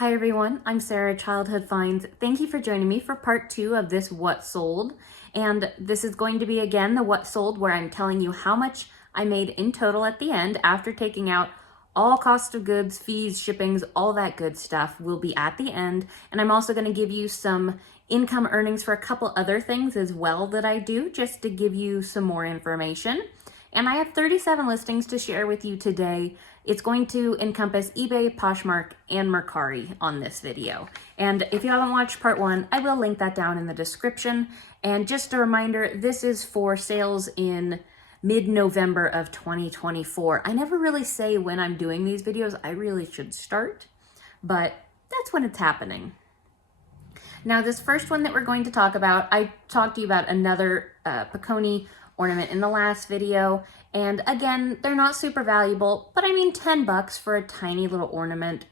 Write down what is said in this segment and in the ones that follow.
Hi everyone, I'm Sarah, Childhood Finds. Thank you for joining me for part 2 of this What Sold. And this is going to be again the What Sold, where I'm telling you how much I made in total at the end after taking out all cost of goods, fees, shippings, all that good stuff will be at the end. And I'm also going to give you some income earnings for a couple other things as well that I do, just to give you some more information. And I have 37 listings to share with you today. It's going to encompass eBay, Poshmark, and Mercari on this video. And if you haven't watched part 1, I will link that down in the description. And just a reminder, this is for sales in mid-November of 2024. I never really say when I'm doing these videos. I really should start, but that's when it's happening. Now, this first one that we're going to talk about, I talked to you about another Piconi ornament in the last video, and again, they're not super valuable, but I mean 10 bucks for a tiny little ornament.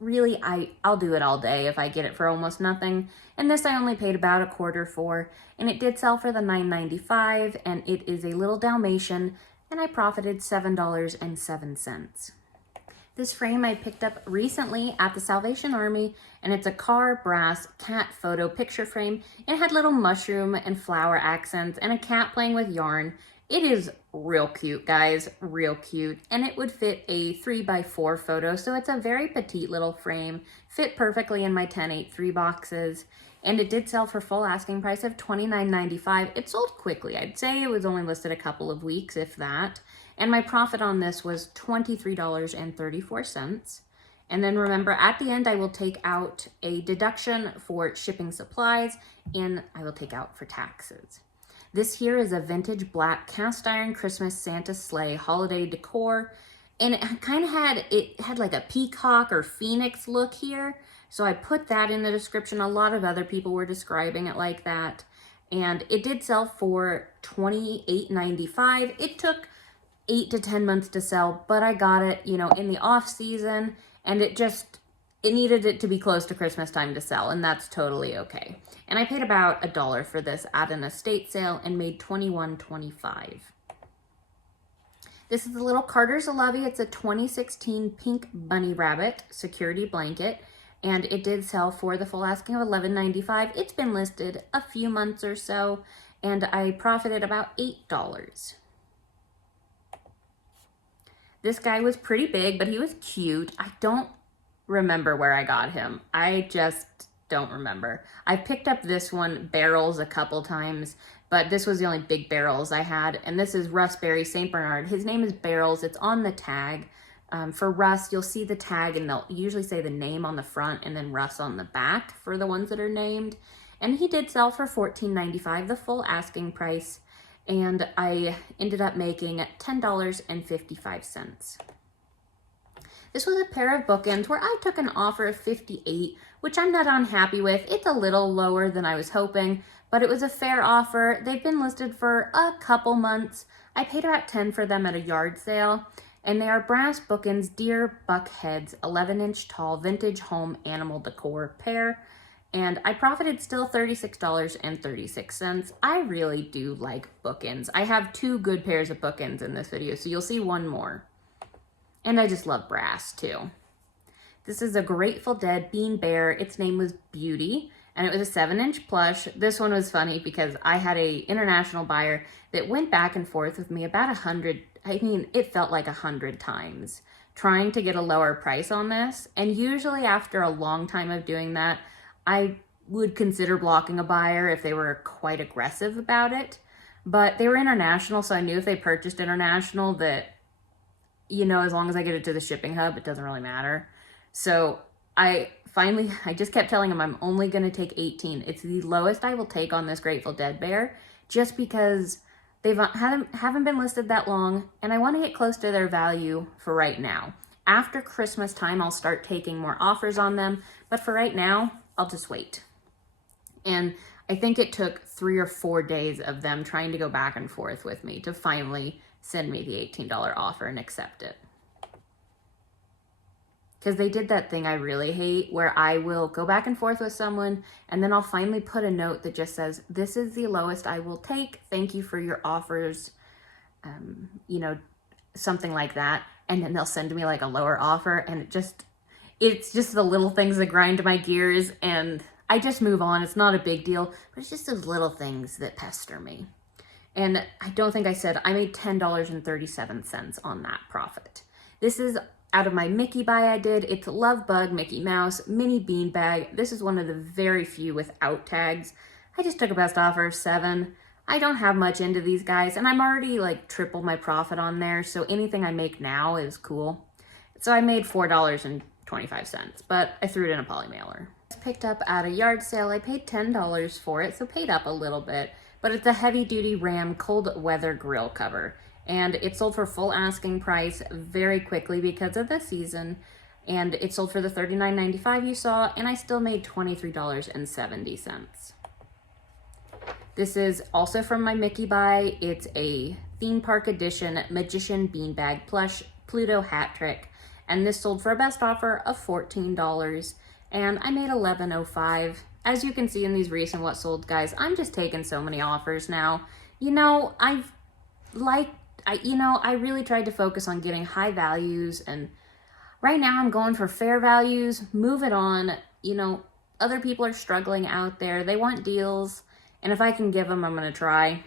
Really, I'll do it all day if I get it for almost nothing. And this I only paid about a quarter for, and it did sell for the $9.95, and it is a little Dalmatian, and I profited $7.07. This frame I picked up recently at the Salvation Army, and it's a car brass cat photo picture frame. It had little mushroom and flower accents and a cat playing with yarn. It is real cute, guys, real cute. And it would fit a 3x4 photo, so it's a very petite little frame. Fit perfectly in my 1083 boxes. And it did sell for full asking price of $29.95. It sold quickly. I'd say it was only listed a couple of weeks, if that. And my profit on this was $23.34. And then remember, at the end, I will take out a deduction for shipping supplies, and I will take out for taxes. This here is a vintage black cast iron Christmas Santa sleigh holiday decor. And it had like a peacock or phoenix look here. So I put that in the description. A lot of other people were describing it like that. And it did sell for $28.95. It took 8 to 10 months to sell, but I got it, in the off season, and it needed it to be close to Christmas time to sell, and that's totally okay. And I paid about $1 for this at an estate sale and made $21.25. This is the little Carter's a Lovey. It's a 2016 pink bunny rabbit security blanket, and it did sell for the full asking of $11.95. It's been listed a few months or so, and I profited about $8. This guy was pretty big, but he was cute. I don't remember where I got him. I just don't remember. I picked up this one, barrels, a couple times, but this was the only big barrels I had. And this is Russ Berry St. Bernard. His name is Barrels. It's on the tag. For Russ, you'll see the tag, and they'll usually say the name on the front and then Russ on the back for the ones that are named. And he did sell for $14.95, the full asking price. And I ended up making $10.55. This was a pair of bookends where I took an offer of $58, which I'm not unhappy with. It's a little lower than I was hoping, but it was a fair offer. They've been listed for a couple months. I paid about $10 for them at a yard sale, and they are brass bookends, deer buck heads, 11-inch tall, vintage home animal decor pair. And I profited still $36.36. I really do like bookends. I have 2 good pairs of bookends in this video, so you'll see one more. And I just love brass too. This is a Grateful Dead bean bear. Its name was Beauty, and it was a 7-inch plush. This one was funny because I had a international buyer that went back and forth with me about 100, it felt like 100 times, trying to get a lower price on this. And usually after a long time of doing that, I would consider blocking a buyer if they were quite aggressive about it. But they were international, so I knew if they purchased international that, as long as I get it to the shipping hub, it doesn't really matter. So I just kept telling them I'm only going to take 18. It's the lowest I will take on this Grateful Dead bear, just because they haven't been listed that long, and I want to get close to their value for right now. After Christmas time, I'll start taking more offers on them, but for right now, I'll just wait. And I think it took 3 or 4 days of them trying to go back and forth with me to finally send me the $18 offer and accept it. Because they did that thing I really hate, where I will go back and forth with someone, and then I'll finally put a note that just says, this is the lowest I will take. Thank you for your offers. Something like that. And then they'll send me like a lower offer, and it it's just the little things that grind my gears, and I just move on. It's not a big deal, but it's just those little things that pester me. And I don't think I said I made $10.37 on that profit. This is out of my Mickey buy I did. It's Love Bug, Mickey Mouse, mini bean bag. This is one of the very few without tags. I just took a best offer of 7. I don't have much into these guys, and I'm already like triple my profit on there, so anything I make now is cool. So I made $4.25, but I threw it in a poly mailer. It's picked up at a yard sale. I paid $10 for it, so paid up a little bit, but it's a heavy duty Ram cold weather grill cover, and it sold for full asking price very quickly because of the season, and it sold for the $39.95 you saw, and I still made $23.70. This is also from my Mickey buy. It's a theme park edition Magician Beanbag Plush Pluto Hat Trick, and this sold for a best offer of $14, and I made $11.05. As you can see in these recent what sold, guys, I'm just taking so many offers now. You know, I really tried to focus on getting high values, and right now I'm going for fair values. Move it on. You know, other people are struggling out there. They want deals, and if I can give them, I'm going to try.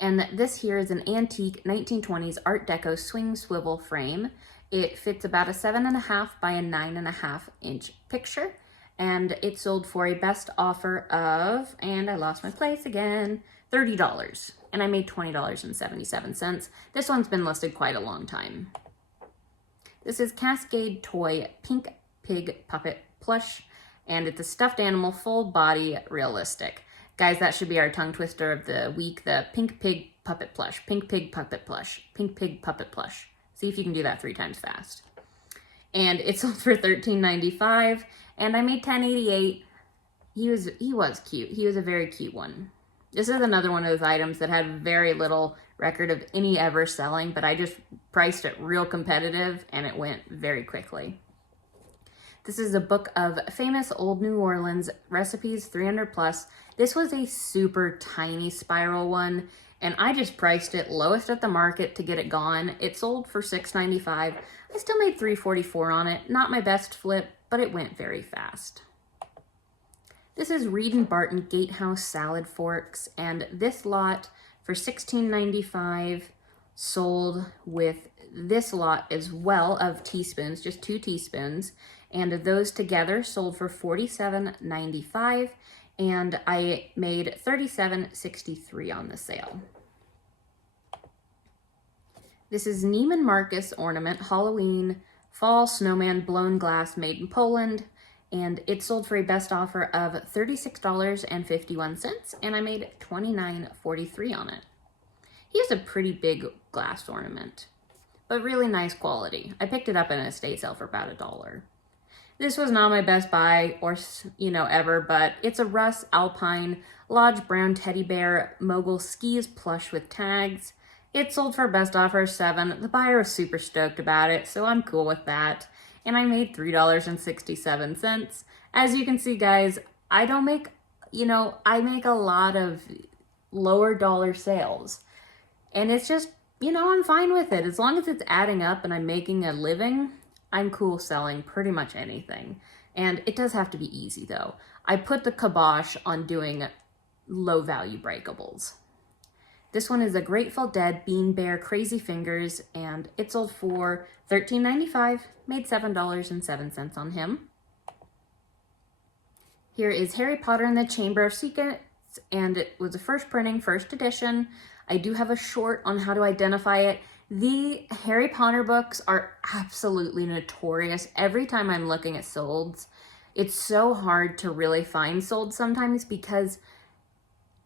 And this here is an antique 1920s Art Deco swing swivel frame. It fits about a 7.5 by a 9.5 inch picture, and it sold for a best offer of, and I lost my place again, $30, and I made $20.77. This one's been listed quite a long time. This is Cascade Toy Pink Pig Puppet Plush, and it's a stuffed animal, full body, realistic. Guys, that should be our tongue twister of the week, the Pink Pig Puppet Plush. Pink Pig Puppet Plush. Pink Pig Puppet Plush. See if you can do that 3 times fast. And it sold for $13.95, and I made $10.88. He was cute. He was a very cute one. This is another one of those items that had very little record of any ever selling, but I just priced it real competitive, and it went very quickly. This is a book of famous old New Orleans recipes, 300 plus. This was a super tiny spiral one, and I just priced it lowest at the market to get it gone. It sold for $6.95. I still made $3.44 on it. Not my best flip, but it went very fast. This is Reed and Barton Gatehouse salad forks, and this lot for $16.95 sold with this lot as well of teaspoons, just 2 teaspoons, and those together sold for $47.95, and I made $37.63 on the sale. This is Neiman Marcus Ornament Halloween Fall Snowman Blown Glass made in Poland, and it sold for a best offer of $36.51, and I made $29.43 on it. He has a pretty big glass ornament, but really nice quality. I picked it up in an estate sale for about $1. This was not my best buy or, ever, but it's a Russ Alpine Lodge Brown Teddy Bear Mogul Skis plush with tags. It sold for a best offer of $7. The buyer was super stoked about it, so I'm cool with that. And I made $3.67. As you can see, guys, I don't make, I make a lot of lower dollar sales. And it's just, I'm fine with it. As long as it's adding up and I'm making a living, I'm cool selling pretty much anything. And it does have to be easy, though. I put the kibosh on doing low value breakables. This one is a Grateful Dead Bean Bear Crazy Fingers, and it sold for $13.95, made $7.07 on him. Here is Harry Potter and the Chamber of Secrets, and it was a first printing, first edition. I do have a short on how to identify it. The Harry Potter books are absolutely notorious. Every time I'm looking at solds, it's so hard to really find solds sometimes because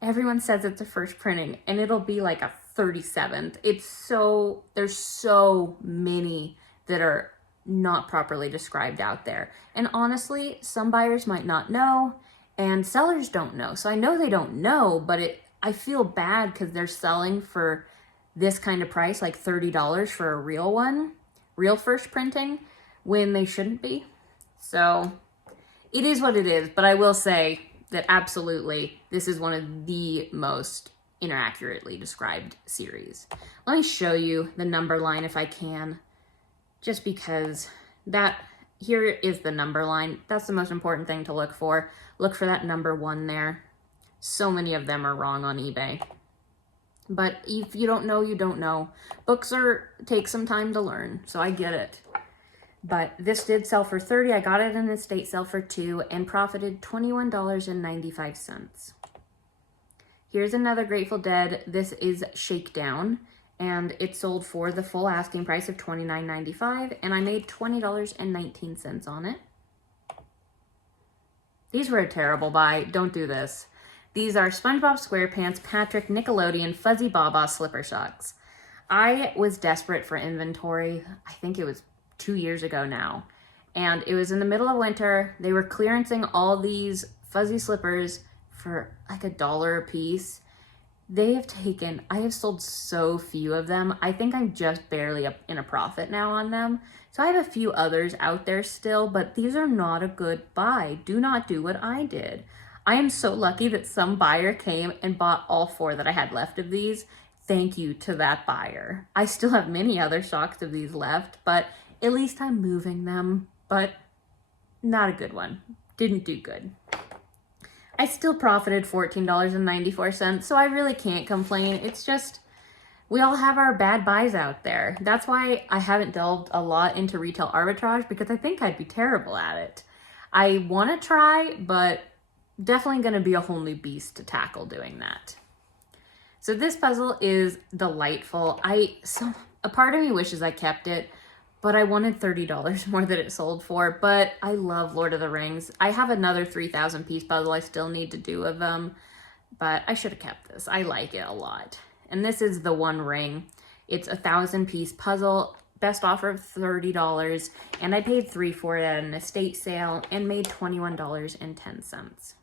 everyone says it's a first printing and it'll be like a 37th. There's so many that are not properly described out there. And honestly, some buyers might not know and sellers don't know. So I know they don't know, but I feel bad because they're selling for this kind of price, like $30 for a real one, real first printing, when they shouldn't be. So it is what it is, but I will say that absolutely this is one of the most inaccurately described series. Let me show you the number line if I can, just because that here is the number line. That's the most important thing to look for. Look for that number 1 there. So many of them are wrong on eBay. But if you don't know, you don't know. Books take some time to learn, so I get it. But this did sell for $30. I got it in an estate sale for $2 and profited $21.95. Here's another Grateful Dead. This is Shakedown, and it sold for the full asking price of $29.95, and I made $20.19 on it. These were a terrible buy. Don't do this. These are SpongeBob SquarePants, Patrick, Nickelodeon, Fuzzy Baba slipper socks. I was desperate for inventory. I think it was 2 years ago now. And it was in the middle of winter. They were clearancing all these fuzzy slippers for like $1 a piece. I have sold so few of them. I think I'm just barely up in a profit now on them. So I have a few others out there still, but these are not a good buy. Do not do what I did. I am so lucky that some buyer came and bought all 4 that I had left of these. Thank you to that buyer. I still have many other socks of these left, but at least I'm moving them, but not a good one. Didn't do good. I still profited $14.94, so I really can't complain. It's just, we all have our bad buys out there. That's why I haven't delved a lot into retail arbitrage, because I think I'd be terrible at it. I want to try, but definitely going to be a whole new beast to tackle doing that. So this puzzle is delightful. A part of me wishes I kept it, but I wanted $30 more that it sold for. But I love Lord of the Rings. I have another 3,000 piece puzzle I still need to do of them, but I should have kept this. I like it a lot. And this is the One Ring. It's a 1,000 piece puzzle, best offer of $30, and I paid $3 for it at an estate sale and made $21.10.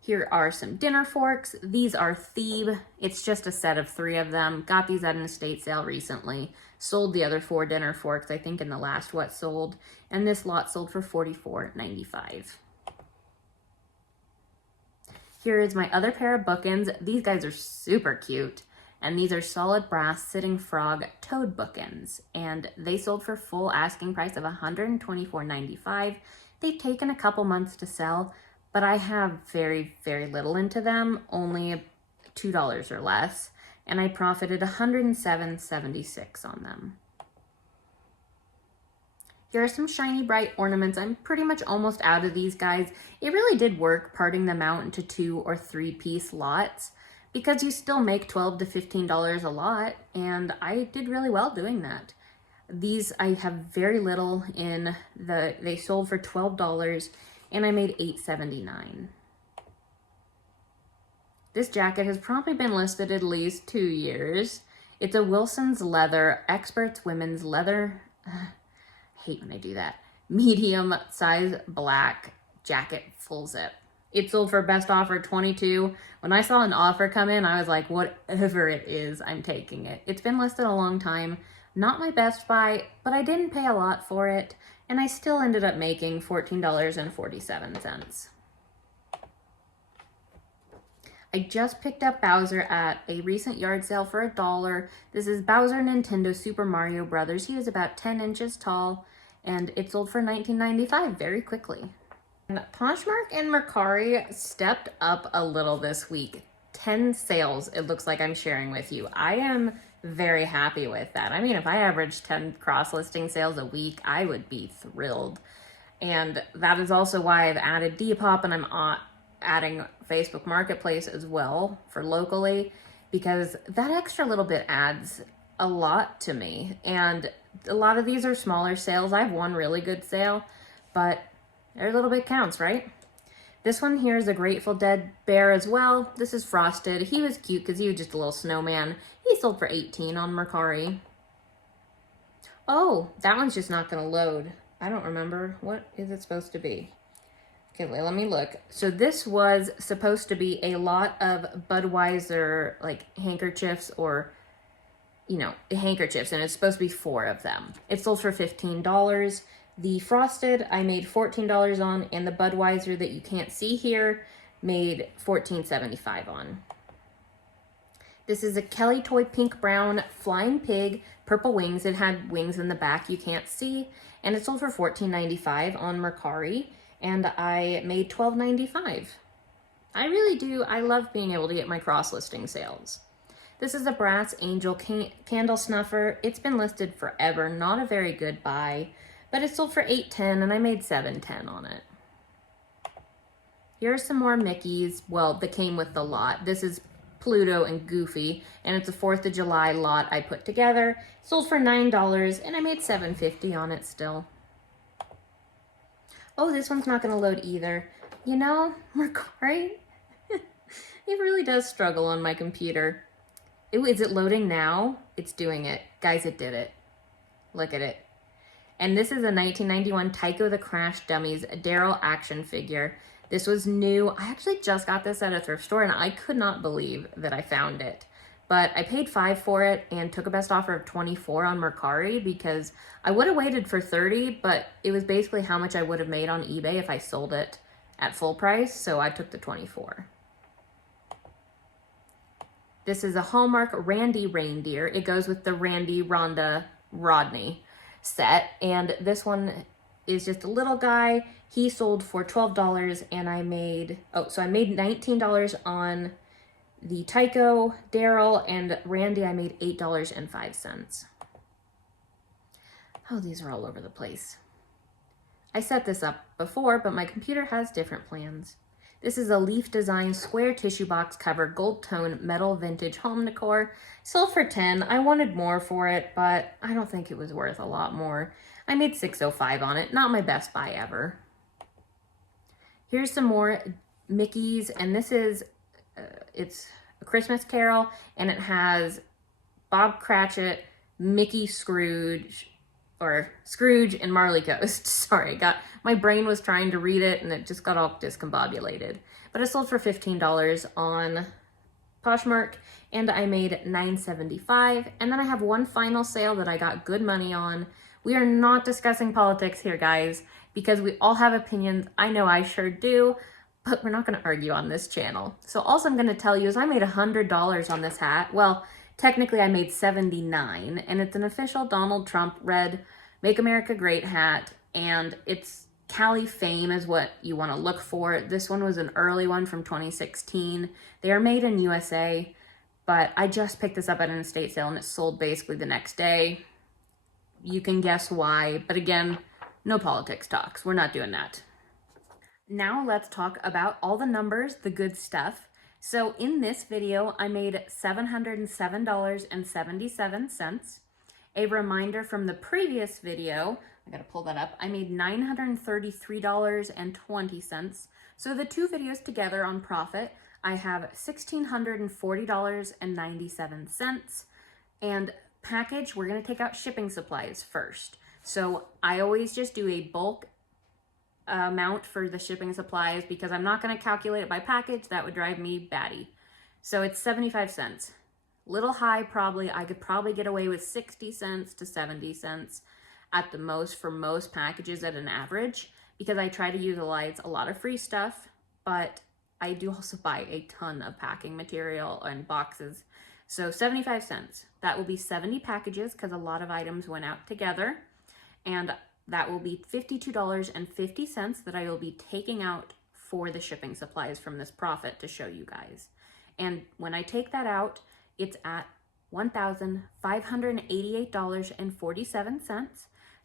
Here are some dinner forks. These are Thebe. It's just a set of 3 of them. Got these at an estate sale recently. Sold the other 4 dinner forks, I think, in the last What Sold. And this lot sold for $44.95. Here is my other pair of bookends. These guys are super cute. And these are solid brass sitting frog toad bookends. And they sold for full asking price of $124.95. They've taken a couple months to sell, but I have very, very little into them, only $2 or less, and I profited $107.76 on them. Here are some shiny bright ornaments. I'm pretty much almost out of these guys. It really did work parting them out into 2 or 3 piece lots, because you still make $12 to $15 a lot, and I did really well doing that. These I have very little in. They sold for $12, and I made $8.79. This jacket has probably been listed at least 2 years. It's a Wilson's Leather, Experts Women's Leather, I hate when I do that, medium size black jacket, full zip. It sold for best offer $22. When I saw an offer come in, I was like, whatever it is, I'm taking it. It's been listed a long time. Not my best buy, but I didn't pay a lot for it, and I still ended up making $14.47. I just picked up Bowser at a recent yard sale for $1. This is Bowser Nintendo Super Mario Brothers. He is about 10 inches tall, and it sold for $19.95 very quickly. And Poshmark and Mercari stepped up a little this week. 10 sales, it looks like I'm sharing with you. I am very happy with that. I mean, if I averaged 10 cross-listing sales a week, I would be thrilled. And that is also why I've added Depop, and I'm adding Facebook Marketplace as well for locally, because that extra little bit adds a lot to me. And a lot of these are smaller sales. I have one really good sale, but every little bit counts, right? This one here is a Grateful Dead bear as well. This is Frosted. He was cute because he was just a little snowman. He sold for $18 on Mercari. Oh, that one's just not going to load. I don't remember. What is it supposed to be? Okay, wait, let me look. So this was supposed to be a lot of Budweiser, like, handkerchiefs or, handkerchiefs, and it's supposed to be 4 of them. It sold for $15. The Frosted, I made $14 on, and the Budweiser that you can't see here made $14.75 on. This is a Kelly Toy Pink Brown Flying Pig purple wings. It had wings in the back you can't see, and it sold for $14.95 on Mercari, and I made $12.95. I love being able to get my cross-listing sales. This is a brass angel candle snuffer. It's been listed forever, not a very good buy, but it sold for $8.10 and I made $7.10 on it. Here are some more Mickeys. Well, that came with the lot. This is Pluto and Goofy, and it's a 4th of July lot I put together. It sold for $9 and I made $7.50 on it still. Oh, this one's not gonna load either. You know, Mercari, it really does struggle on my computer. Is it loading now? It's doing it. Guys, it did it. Look at it. And this is a 1991 Tycho the Crash Dummies Daryl action figure. This was new. I actually just got this at a thrift store and I could not believe that I found it. But I paid $5 for it and took a best offer of $24 on Mercari because I would have waited for $30, but it was basically how much I would have made on eBay if I sold it at full price, so I took the $24. This is a Hallmark Randy reindeer. It goes with the Randy, Rhonda, Rodney set. And this one is just a little guy. He sold for $12 and I made $19 on the Tycho, Daryl, and Randy. I made $8.05. Oh, these are all over the place. I set this up before, but my computer has different plans. This is a leaf design square tissue box cover gold tone metal vintage home decor. Sold for $10. I wanted more for it, but I don't think it was worth a lot more. I made $6.05 on it. Not my best buy ever. Here's some more Mickeys, and this is it's a Christmas Carol, and it has Bob Cratchit, Mickey Scrooge, or Scrooge and Marley Ghost. Sorry, my brain was trying to read it and it just got all discombobulated. But it sold for $15 on Poshmark and I made $9.75. And then I have one final sale that I got good money on. We are not discussing politics here, guys, because we all have opinions. I know I sure do, but we're not going to argue on this channel. So all I'm going to tell you is I made $100 on this hat. Well, technically I made $79, and it's an official Donald Trump red Make America Great hat, and it's Cali Fame is what you want to look for. This one was an early one from 2016. They are made in USA, but I just picked this up at an estate sale and it sold basically the next day. You can guess why, but again, no politics talks. We're not doing that. Now let's talk about all the numbers, the good stuff. So in this video, I made $707.77. A reminder from the previous video, I gotta pull that up, I made $933.20. So the two videos together on profit, I have $1,640.97. And package, we're gonna take out shipping supplies first. So I always just do a bulk amount for the shipping supplies because I'm not going to calculate it by package. That would drive me batty. So it's 75 cents. Little high probably. I could probably get away with 60 cents to 70 cents at the most for most packages at an average because I try to utilize a lot of free stuff, but I do also buy a ton of packing material and boxes. So 75 cents. That will be 70 packages because a lot of items went out together. And that will be $52.50 that I will be taking out for the shipping supplies from this profit to show you guys. And when I take that out, it's at $1,588.47.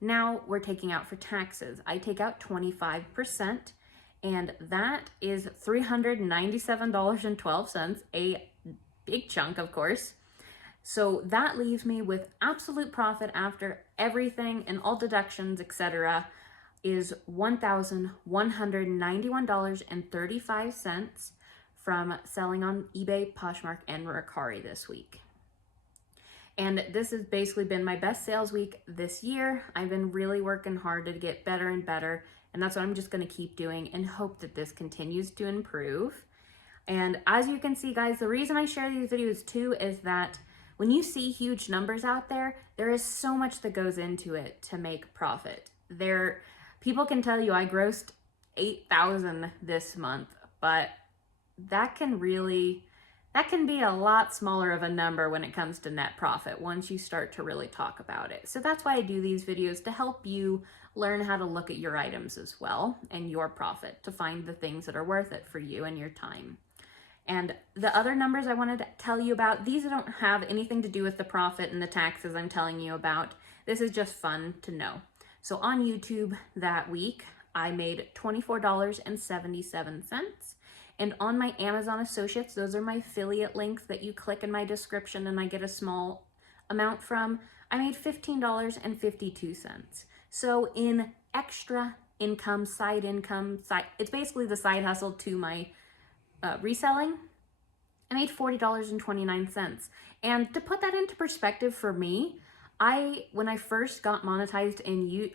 Now we're taking out for taxes. I take out 25%, and that is $397.12, a big chunk, of course. So that leaves me with absolute profit after everything and all deductions, etc., is $1,191.35 from selling on eBay, Poshmark, and Mercari this week. And this has basically been my best sales week this year. I've been really working hard to get better and better, and that's what I'm just going to keep doing and hope that this continues to improve. And as you can see, guys, the reason I share these videos too is that when you see huge numbers out there, there is so much that goes into it to make profit. People can tell you I grossed $8,000 this month, but that can really that can be a lot smaller of a number when it comes to net profit once you start to really talk about it. So that's why I do these videos, to help you learn how to look at your items as well and your profit, to find the things that are worth it for you and your time. And the other numbers I wanted to tell you about, these don't have anything to do with the profit and the taxes I'm telling you about. This is just fun to know. So on YouTube that week, I made $24.77. And on my Amazon associates, those are my affiliate links that you click in my description and I get a small amount from, I made $15.52. So in extra income, it's basically the side hustle to my reselling, I made $40.29. And to put that into perspective for me, when I first got monetized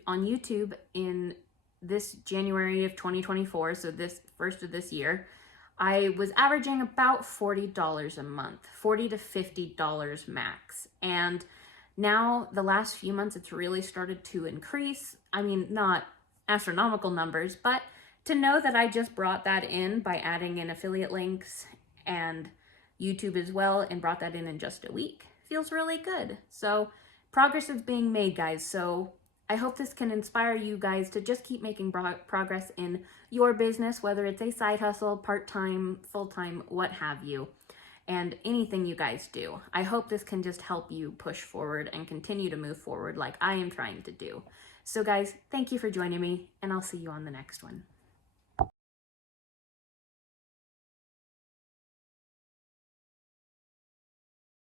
on YouTube in this January of 2024, so this first of this year, I was averaging about $40 a month, $40 to $50 max. And now the last few months, it's really started to increase. I mean, not astronomical numbers, but to know that I just brought that in by adding in affiliate links and YouTube as well, and brought that in just a week, feels really good. So progress is being made, guys. So I hope this can inspire you guys to just keep making progress in your business, whether it's a side hustle, part-time, full-time, what have you, and anything you guys do. I hope this can just help you push forward and continue to move forward like I am trying to do. So guys, thank you for joining me, and I'll see you on the next one.